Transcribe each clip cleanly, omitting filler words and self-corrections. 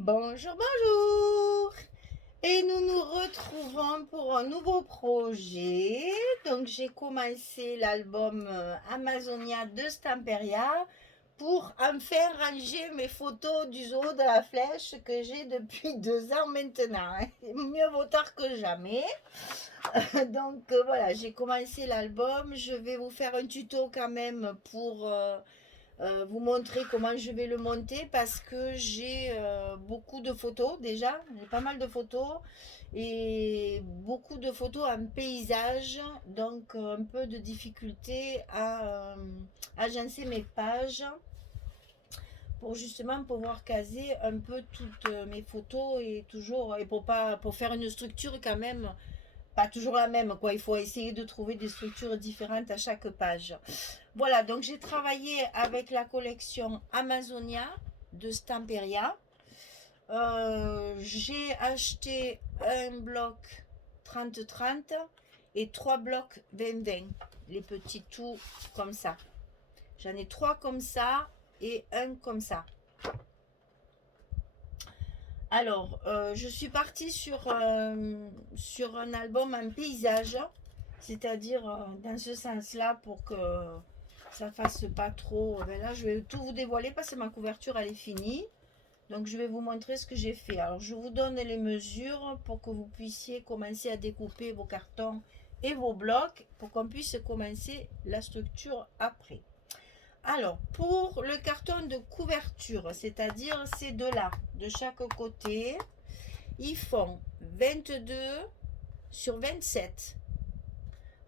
Bonjour, bonjour! Et nous nous retrouvons pour un nouveau projet. Donc j'ai commencé l'album Amazonia de Stamperia pour enfin ranger mes photos du zoo de la flèche que j'ai depuis 2 ans maintenant, hein. Mieux vaut tard que jamais. Donc voilà, j'ai commencé l'album. Je vais vous faire un tuto quand même pour vous montrer comment je vais le monter parce que j'ai beaucoup de photos déjà, j'ai pas mal de photos et beaucoup de photos en paysage, donc un peu de difficulté à agencer mes pages pour justement pouvoir caser un peu toutes mes photos et toujours et pour faire une structure quand même pas toujours la même, quoi. Il faut essayer de trouver des structures différentes à chaque page. Voilà, donc j'ai travaillé avec la collection Amazonia de Stamperia. J'ai acheté un bloc 30-30 et 3 blocs 20-20. Les petits tout comme ça. J'en ai 3 comme ça et un comme ça. Alors, je suis partie sur un album en paysage, c'est-à-dire dans ce sens-là pour que ça fasse pas trop. Ben là, je vais tout vous dévoiler parce que ma couverture elle est finie. Donc, je vais vous montrer ce que j'ai fait. Alors, je vous donne les mesures pour que vous puissiez commencer à découper vos cartons et vos blocs pour qu'on puisse commencer la structure après. Alors, pour le carton de couverture, c'est-à-dire ces deux-là, de chaque côté, ils font 22 sur 27.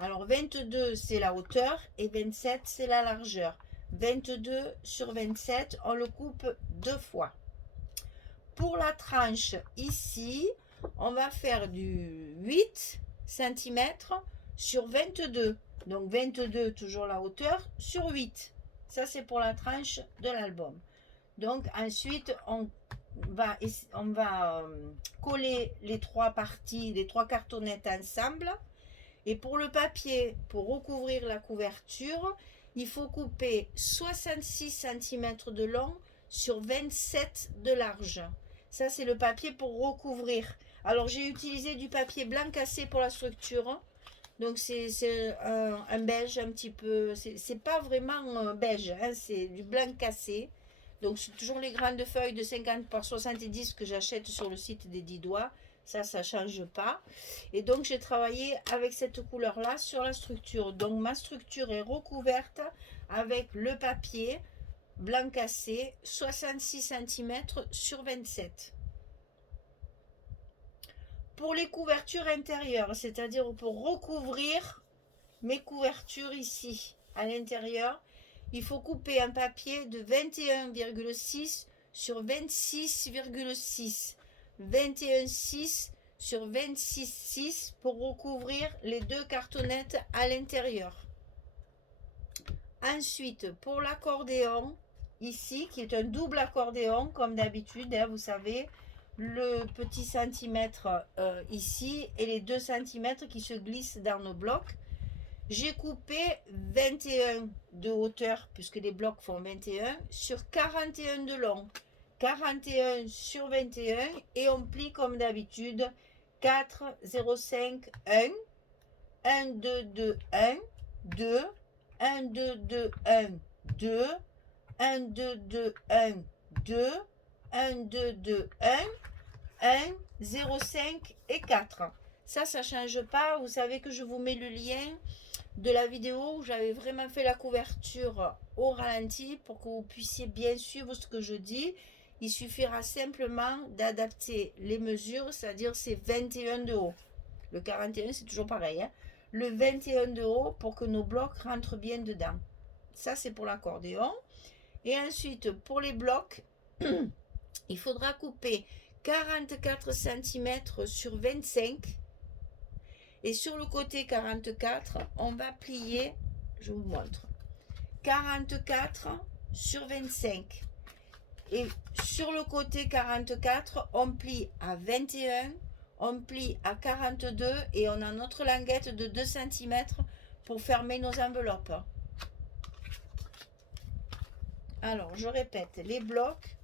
Alors, 22, c'est la hauteur et 27, c'est la largeur. 22 sur 27, on le coupe 2 fois. Pour la tranche, ici, on va faire du 8 cm sur 22. Donc, 22, toujours la hauteur, sur 8. Ça, c'est pour la tranche de l'album. Donc, ensuite, on va coller les 3 parties, les 3 cartonnettes ensemble. Et pour le papier, pour recouvrir la couverture, il faut couper 66 cm de long sur 27 de large. Ça, c'est le papier pour recouvrir. Alors, j'ai utilisé du papier blanc cassé pour la structure. Donc c'est un beige un petit peu, c'est pas vraiment beige, hein, c'est du blanc cassé. Donc c'est toujours les grandes feuilles de 50 par 70 que j'achète sur le site des 10 doigts. Ça change pas. Et donc j'ai travaillé avec cette couleur-là sur la structure. Donc ma structure est recouverte avec le papier blanc cassé 66 cm sur 27. Pour les couvertures intérieures, c'est-à-dire pour recouvrir mes couvertures ici à l'intérieur, il faut couper un papier de 21,6 sur 26,6, 21,6 sur 26,6 pour recouvrir les 2 cartonnettes à l'intérieur. Ensuite, pour l'accordéon, ici, qui est un double accordéon, comme d'habitude, hein, vous savez, le petit centimètre ici et les 2 cm qui se glissent dans nos blocs. J'ai coupé 21 de hauteur, puisque les blocs font 21, sur 41 de long. 41 sur 21 et on plie comme d'habitude 4, 0, 5, 1, 1, 2, 2, 1, 2, 1, 2, 2, 1, 2, 1, 2, 2, 1, 2, 1, 2, 2, 1, 1, 0, 5 et 4. Ça ne change pas. Vous savez que je vous mets le lien de la vidéo où j'avais vraiment fait la couverture au ralenti pour que vous puissiez bien suivre ce que je dis. Il suffira simplement d'adapter les mesures, c'est-à-dire c'est 21 de haut. Le 41, c'est toujours pareil, hein. Le 21 de haut pour que nos blocs rentrent bien dedans. Ça, c'est pour l'accordéon. Et ensuite, pour les blocs, il faudra couper 44 cm sur 25. Et sur le côté 44, on va plier, je vous montre, 44 sur 25. Et sur le côté 44, on plie à 21, on plie à 42 et on a notre languette de 2 cm pour fermer nos enveloppes. Alors, je répète, les blocs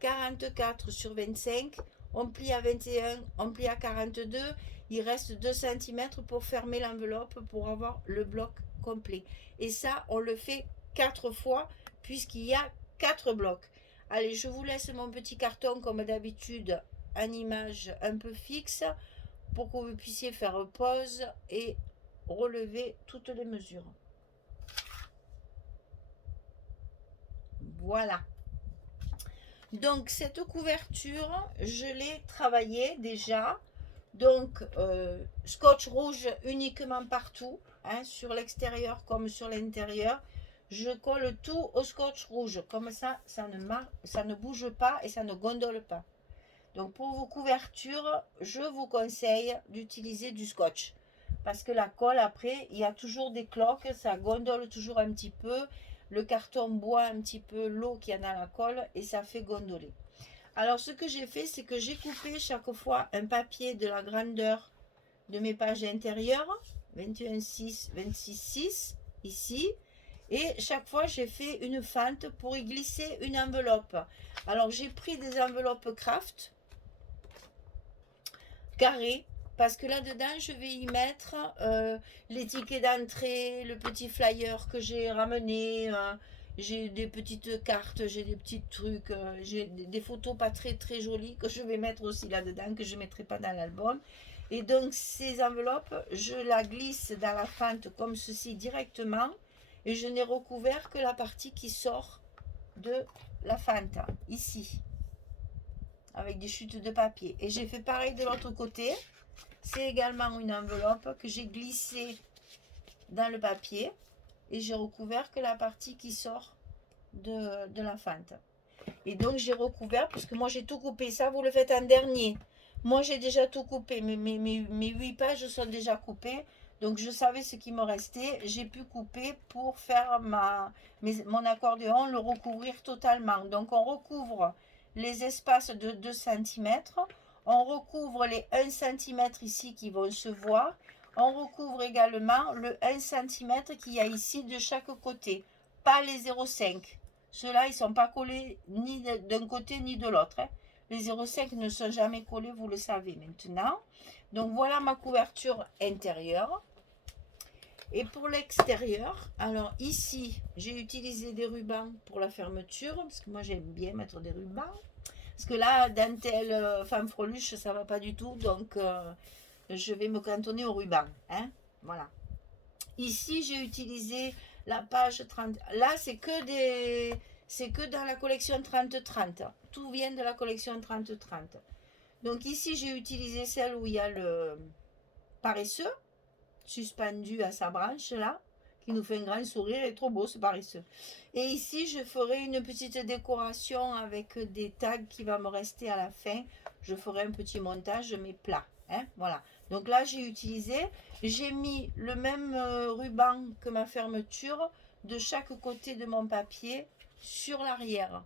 44 sur 25, on plie à 21, on plie à 42, il reste 2 cm pour fermer l'enveloppe pour avoir le bloc complet. Et ça, on le fait 4 fois puisqu'il y a 4 blocs. Allez, je vous laisse mon petit carton comme d'habitude en image un peu fixe pour que vous puissiez faire pause et relever toutes les mesures. Voilà. Donc cette couverture, je l'ai travaillée déjà. Donc scotch rouge uniquement partout, hein, sur l'extérieur comme sur l'intérieur. Je colle tout au scotch rouge, comme ça, ça ne bouge pas et ça ne gondole pas. Donc pour vos couvertures, je vous conseille d'utiliser du scotch. Parce que la colle, après, il y a toujours des cloques, ça gondole toujours un petit peu. Le carton boit un petit peu l'eau qu'il y a dans la colle et ça fait gondoler. Alors ce que j'ai fait, c'est que j'ai coupé chaque fois un papier de la grandeur de mes pages intérieures, 21,6, 26,6 ici. Et chaque fois, j'ai fait une fente pour y glisser une enveloppe. Alors j'ai pris des enveloppes craft carrées parce que là-dedans, je vais y mettre les tickets d'entrée, le petit flyer que j'ai ramené. J'ai des petites cartes, j'ai des petits trucs, j'ai des photos pas très très jolies que je vais mettre aussi là-dedans, que je ne mettrai pas dans l'album. Et donc ces enveloppes, je la glisse dans la fente comme ceci directement. Et je n'ai recouvert que la partie qui sort de la fente, ici, avec des chutes de papier. Et j'ai fait pareil de l'autre côté. C'est également une enveloppe que j'ai glissée dans le papier. Et j'ai recouvert que la partie qui sort de la fente. Et donc j'ai recouvert, parce que moi j'ai tout coupé. Ça, vous le faites en dernier. Moi j'ai déjà tout coupé. Mes 8 pages sont déjà coupées. Donc je savais ce qui me restait. J'ai pu couper pour faire mon accordéon, le recouvrir totalement. Donc on recouvre les espaces de 2 cm. On recouvre les 1 cm ici qui vont se voir. On recouvre également le 1 cm qu'il y a ici de chaque côté. Pas les 0,5. Ceux-là, ils ne sont pas collés ni d'un côté ni de l'autre. Hein. Les 0,5 ne sont jamais collés, vous le savez maintenant. Donc voilà ma couverture intérieure. Et pour l'extérieur, alors ici, j'ai utilisé des rubans pour la fermeture, parce que moi j'aime bien mettre des rubans. Parce que là, dentelle, femme freluche, ça ne va pas du tout, donc je vais me cantonner au ruban. Hein, voilà. Ici, j'ai utilisé la page 30. Là, c'est que dans la collection 30-30. Tout vient de la collection 30-30. Donc ici, j'ai utilisé celle où il y a le paresseux suspendu à sa branche là, qui nous fait un grand sourire, et trop beau ce paresseux. Et ici, je ferai une petite décoration avec des tags qui va me rester à la fin. Je ferai un petit montage de mes plats. Hein, voilà. Donc là, j'ai mis le même ruban que ma fermeture de chaque côté de mon papier sur l'arrière.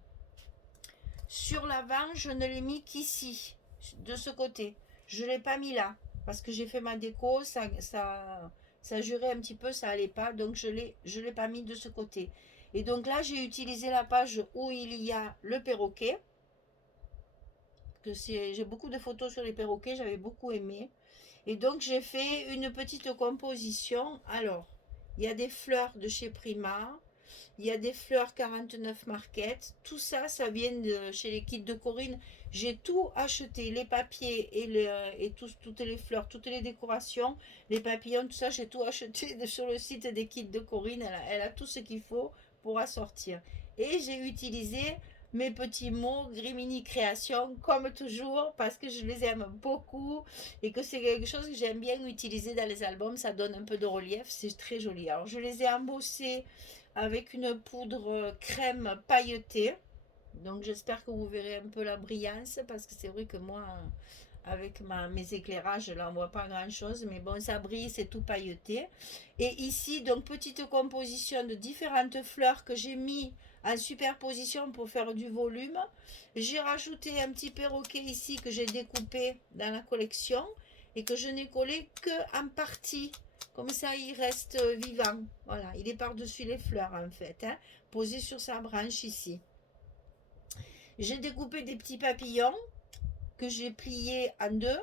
Sur l'avant, je ne l'ai mis qu'ici, de ce côté. Je ne l'ai pas mis là, parce que j'ai fait ma déco, ça jurait un petit peu, ça allait pas, donc je l'ai pas mis de ce côté. Et donc là, j'ai utilisé la page où il y a le perroquet. J'ai beaucoup de photos sur les perroquets, j'avais beaucoup aimé. Et donc j'ai fait une petite composition. Alors, il y a des fleurs de chez Prima. Il y a des fleurs 49 Market. Tout ça, ça vient de chez les kits de Corinne. J'ai tout acheté, les papiers et toutes les fleurs, toutes les décorations, les papillons, tout ça, j'ai tout acheté sur le site des kits de Corinne. Elle a tout ce qu'il faut pour assortir. Et j'ai utilisé mes petits mots Grimini Création, comme toujours, parce que je les aime beaucoup et que c'est quelque chose que j'aime bien utiliser dans les albums. Ça donne un peu de relief, c'est très joli. Alors, je les ai embossés avec une poudre crème pailletée. Donc j'espère que vous verrez un peu la brillance, parce que c'est vrai que moi, avec mes éclairages, je n'en vois pas grand chose, mais bon, ça brille, c'est tout pailleté. Et ici, donc petite composition de différentes fleurs que j'ai mis en superposition pour faire du volume. J'ai rajouté un petit perroquet ici que j'ai découpé dans la collection et que je n'ai collé que en partie. Comme ça, il reste vivant. Voilà, il est par-dessus les fleurs en fait, hein, posé sur sa branche ici. J'ai découpé des petits papillons que j'ai pliés en deux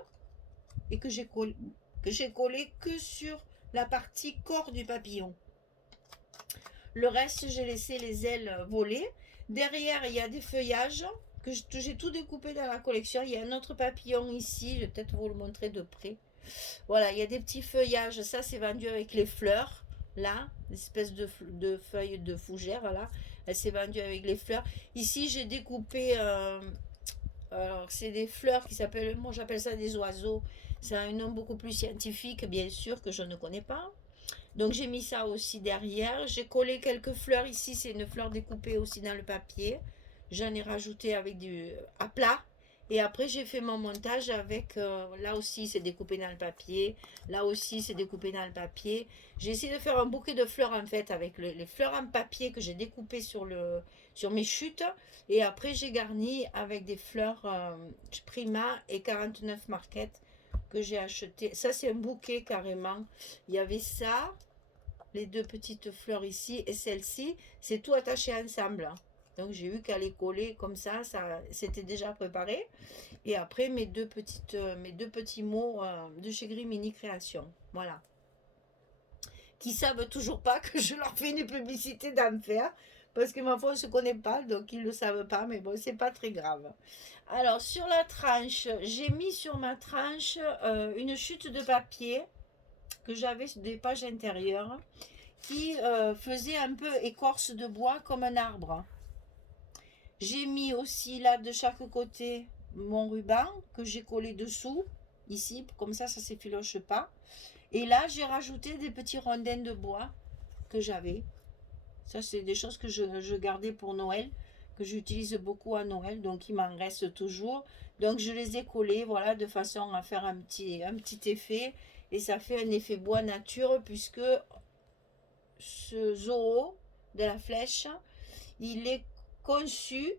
et que j'ai collé que sur la partie corps du papillon. Le reste, j'ai laissé les ailes voler. Derrière, il y a des feuillages que j'ai tout découpé dans la collection. Il y a un autre papillon ici, je vais peut-être vous le montrer de près. Voilà, il y a des petits feuillages. Ça, c'est vendu avec les fleurs. Là, l'espèce de feuilles de fougère, là. Elle s'est vendue avec les fleurs. Ici, j'ai découpé... alors, c'est des fleurs qui s'appellent... Moi, j'appelle ça des oiseaux. C'est un nom beaucoup plus scientifique, bien sûr, que je ne connais pas. Donc j'ai mis ça aussi derrière. J'ai collé quelques fleurs ici. C'est une fleur découpée aussi dans le papier. J'en ai rajouté avec du à plat. Et après j'ai fait mon montage avec... là aussi c'est découpé dans le papier. Là aussi c'est découpé dans le papier. J'ai essayé de faire un bouquet de fleurs en fait avec les fleurs en papier que j'ai découpées sur mes chutes. Et après j'ai garni avec des fleurs Prima et 49 marquettes que j'ai acheté. Ça c'est un bouquet carrément. Il y avait ça, les deux petites fleurs ici et celle-ci, c'est tout attaché ensemble. Donc j'ai eu qu'à les coller comme ça c'était déjà préparé. Et après mes deux petits mots de chez Gris Mini Création. Voilà. Qui savent toujours pas que je leur fais une publicité d'enfer. Parce que ma foi, on ne se connaît pas, donc ils ne le savent pas, mais bon, c'est pas très grave. Alors, sur la tranche, j'ai mis sur ma tranche une chute de papier que j'avais sur des pages intérieures qui faisait un peu écorce de bois comme un arbre. J'ai mis aussi là de chaque côté mon ruban que j'ai collé dessous, ici, comme ça ne s'effiloche pas. Et là, j'ai rajouté des petits rondins de bois que j'avais. Ça, c'est des choses que je gardais pour Noël, que j'utilise beaucoup à Noël, donc il m'en reste toujours. Donc je les ai collés, voilà, de façon à faire un petit effet. Et ça fait un effet bois nature, puisque ce zoo de la flèche, il est conçu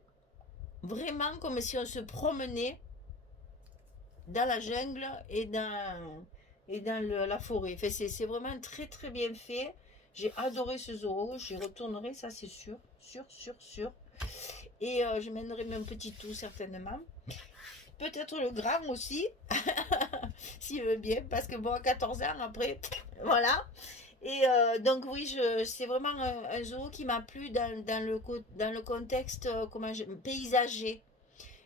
vraiment comme si on se promenait dans la jungle et dans la forêt. Enfin, c'est vraiment très très bien fait. J'ai adoré ce zoo, j'y retournerai, ça c'est sûr, sûr. Et je mènerai mon petit tout certainement. Peut-être le grand aussi, s'il veut bien, parce que bon, à 14 ans après, voilà. Et donc oui, c'est vraiment un zoo qui m'a plu dans le contexte paysager.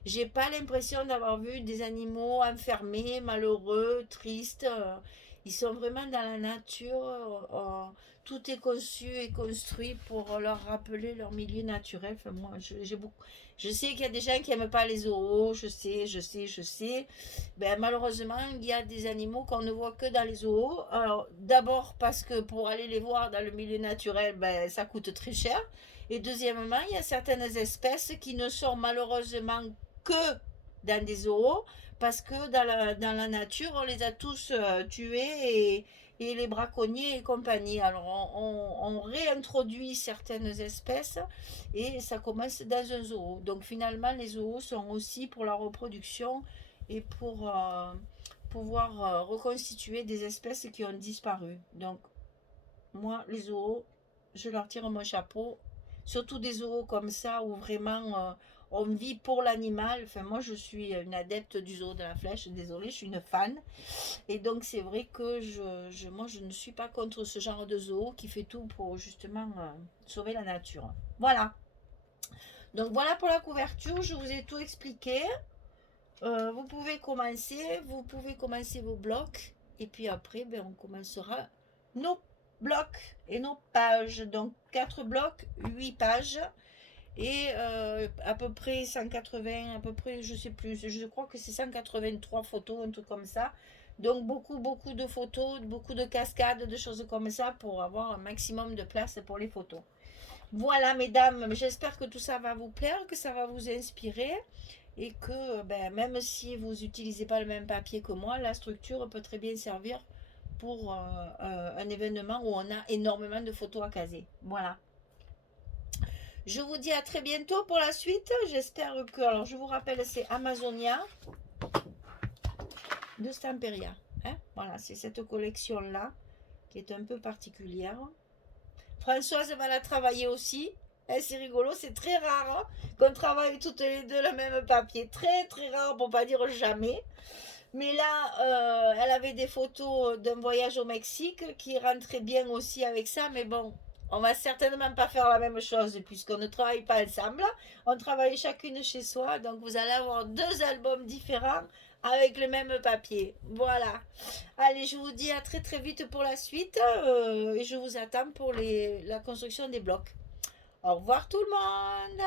J'ai pas l'impression d'avoir vu des animaux enfermés, malheureux, tristes. Ils sont vraiment dans la nature. Tout est conçu et construit pour leur rappeler leur milieu naturel. Enfin, moi, je sais qu'il y a des gens qui n'aiment pas les zoos. Je sais. Ben, malheureusement, il y a des animaux qu'on ne voit que dans les zoos. Alors, d'abord parce que pour aller les voir dans le milieu naturel, ben, ça coûte très cher. Et deuxièmement, il y a certaines espèces qui ne sont malheureusement que dans des zoos, parce que dans la nature, on les a tous tués et les braconniers et compagnie. Alors, on réintroduit certaines espèces et ça commence dans un zoo. Donc, finalement, les zoos sont aussi pour la reproduction et pour pouvoir reconstituer des espèces qui ont disparu. Donc, moi, les zoos, je leur tire mon chapeau. Surtout des zoos comme ça où vraiment on vit pour l'animal. Enfin, moi, je suis une adepte du zoo de la Flèche. Désolée, je suis une fan. Et donc, c'est vrai que moi, je ne suis pas contre ce genre de zoo qui fait tout pour justement sauver la nature. Voilà. Donc, voilà pour la couverture. Je vous ai tout expliqué. Vous pouvez commencer vos blocs. Et puis après, ben, on commencera nos blocs et nos pages. Donc 4 blocs, 8 pages et à peu près 180, à peu près, je sais plus, je crois que c'est 183 photos, un truc comme ça. Donc beaucoup de photos, beaucoup de cascades, de choses comme ça pour avoir un maximum de place pour les photos. Voilà mesdames, j'espère que tout ça va vous plaire, que ça va vous inspirer et que ben, même si vous n'utilisez pas le même papier que moi, la structure peut très bien servir pour un événement où on a énormément de photos à caser. Voilà. Je vous dis à très bientôt pour la suite. J'espère que... Alors, je vous rappelle, c'est Amazonia de Stamperia. Hein, voilà, c'est cette collection-là qui est un peu particulière. Françoise va la travailler aussi. C'est rigolo, c'est très rare qu'on travaille toutes les deux le même papier. Très très rare pour pas dire jamais. Mais là, elle avait des photos d'un voyage au Mexique qui rentraient bien aussi avec ça. Mais bon, on va certainement pas faire la même chose puisqu'on ne travaille pas ensemble. On travaille chacune chez soi. Donc vous allez avoir deux albums différents avec le même papier. Voilà. Allez, je vous dis à très très vite pour la suite. Et je vous attends pour la construction des blocs. Au revoir tout le monde.